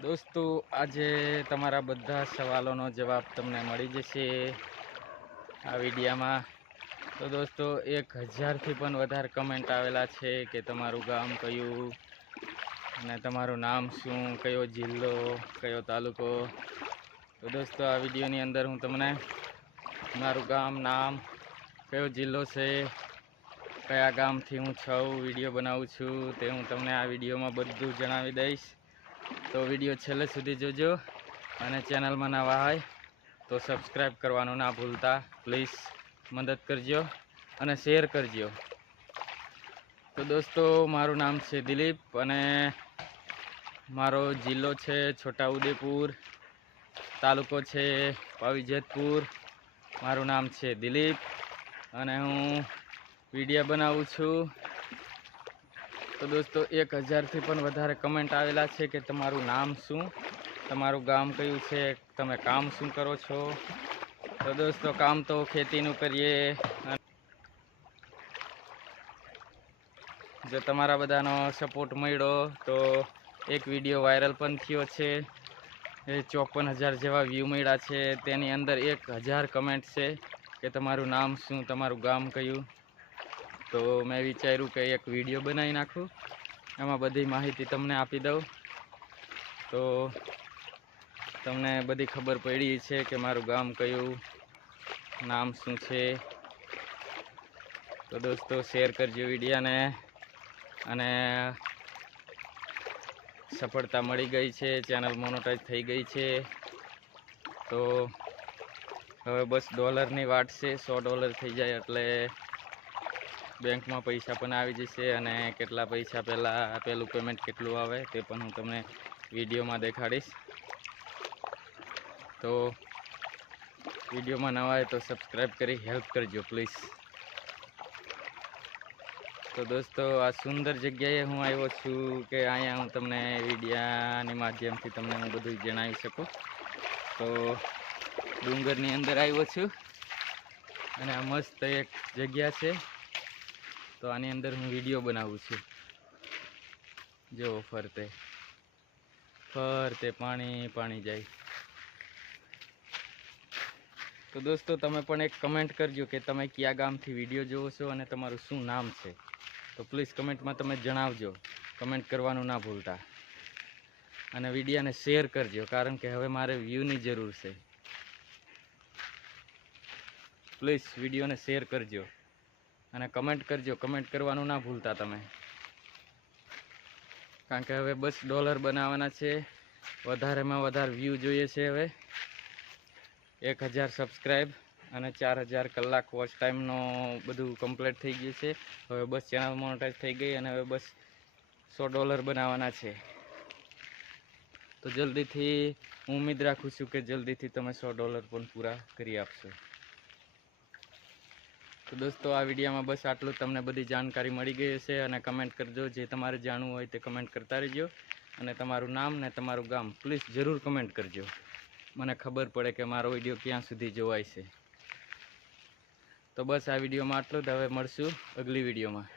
દોસ્તો, આજે તમારા બધા સવાલોનો જવાબ તમને મળી જશે આ વિડીયામાં. તો દોસ્તો, એક હજારથી પણ વધારે કમેન્ટ આવેલા છે કે તમારું ગામ કયું અને તમારું નામ શું, કયો જિલ્લો, કયો તાલુકો. તો દોસ્તો, આ વિડીયોની અંદર હું તમને મારું ગામ, નામ, કયો જિલ્લો છે, કયા ગામથી હું છું વીડિયો બનાવું છું તે હું તમને આ વિડીયોમાં બધું જણાવી દઈશ. તો વીડિયો છેલ્લે સુધી જોજો અને ચેનલમાં નવા હોય તો સબસ્ક્રાઈબ કરવાનું ના ભૂલતા. પ્લીઝ મદદ કરજો અને શેર કરજો. તો દોસ્તો, મારું નામ છે દિલીપ અને મારો જિલ્લો છે છોટાઉદેપુર, તાલુકો છે પાવીજેતપુર. મારું નામ છે દિલીપ અને હું વીડિયો બનાવું છું. તો દોસ્તો, એક હજારથી પણ વધારે કમેન્ટ આવેલા છે કે તમારું નામ શું? તમારું ગામ કયું છે? તમે કામ શું કરો છો? તો દોસ્તો, કામ તો ખેતીનું કરીએ. જો તમારા બધાનો સપોર્ટ મળ્યો, તો એક વીડિયો વાયરલ પણ થયો છે. એ ચોપન હજાર જેવા વ્યૂ મળ્યા છે. તેની અંદર એક હજાર કમેન્ટ છે કે તમારું નામ શું? તમારું ગામ કયું? તો મેં વિચાર્યું કે એક વીડિયો બનાવી નાખું. એમાં બધી માહિતી તમને આપી દઉં. તો તમને બધી ખબર પડી છે કે મારું ગામ કયું, નામ શું છે? તો દોસ્તો, શેર કરજો વિડીયાને. અને સફળતા મળી ગઈ છે, ચેનલ મોનોટાઈઝ થઈ ગઈ છે. તો હવે બસ ડોલરની વાટ છે, સો ડોલર થઈ જાય એટલે બેંકમાં પૈસા પણ આવી જશે અને કેટલા પૈસા પહેલાં પહેલું પેમેન્ટ કેટલું આવે તે પણ હું તમને વિડીયોમાં દેખાડીશ. તો વિડીયોમાં નવા હોય તો સબસ્ક્રાઈબ કરી હેલ્પ કરજો પ્લીઝ તો દોસ્તો, આ સુંદર જગ્યાએ હું આવ્યો છું કે અહીંયા હું તમને વિડીયાની માધ્યમથી તમને હું બધું જણાવી શકું. તો ડુંગરની અંદર આવ્યો છું અને આ મસ્ત એક જગ્યા છે. તો આની અંદર હું વીડિયો બનાવું છું. જેવો ફરતે ફરતે પાણી પાણી જાય. તો દોસ્તો તમે પણ એક કમેન્ટ કરજો કે તમે કયા ગામથી વીડિયો જોવો છો અને તમારું શું નામ છે. તો પ્લીઝ કમેન્ટમાં તમે જણાવજો. કમેન્ટ કરવાનું ના ભૂલતા. અને વિડીયાને શેર કરજો, કારણ કે હવે મારે વ્યૂની જરૂર છે. પ્લીઝ વિડીયોને શેર કરજો. અને કમેન્ટ કરજો. કમેન્ટ કરવાનું ના ભૂલતા તમે. કારણ કે હવે બસ ડોલર બનાવવાના છે. વધારેમાં વધારે વ્યૂ જોઈએ છે હવે. એક હજાર સબસ્ક્રાઈબ અને ચાર હજાર કલાક વોચ ટાઈમનો બધું કમ્પ્લીટ થઈ ગયું છે. હવે બસ ચેનલ મોનોટાઈઝ થઈ ગઈ અને હવે બસ સો ડોલર બનાવવાના છે. તો જલ્દીથી હું ઉમ્મીદ રાખું છું કે જલ્દીથી તમે સો ડોલર પણ પૂરા કરી આપશો. તો દોસ્તો, આ વિડીયોમાં બસ આટલું તમને બધી જાણકારી મળી ગઈ હશે અને કમેન્ટ કરજો. જે તમારે જાણવું હોય તે કમેન્ટ કરતા રહેજો. અને તમારું નામ ને તમારું ગામ પ્લીઝ જરૂર કમેન્ટ કરજો. મને ખબર પડે કે મારો વીડિયો ક્યાં સુધી જોવાય છે. તો બસ આ વિડીયોમાં આટલું જ. હવે મળશું અગલી વિડીયોમાં.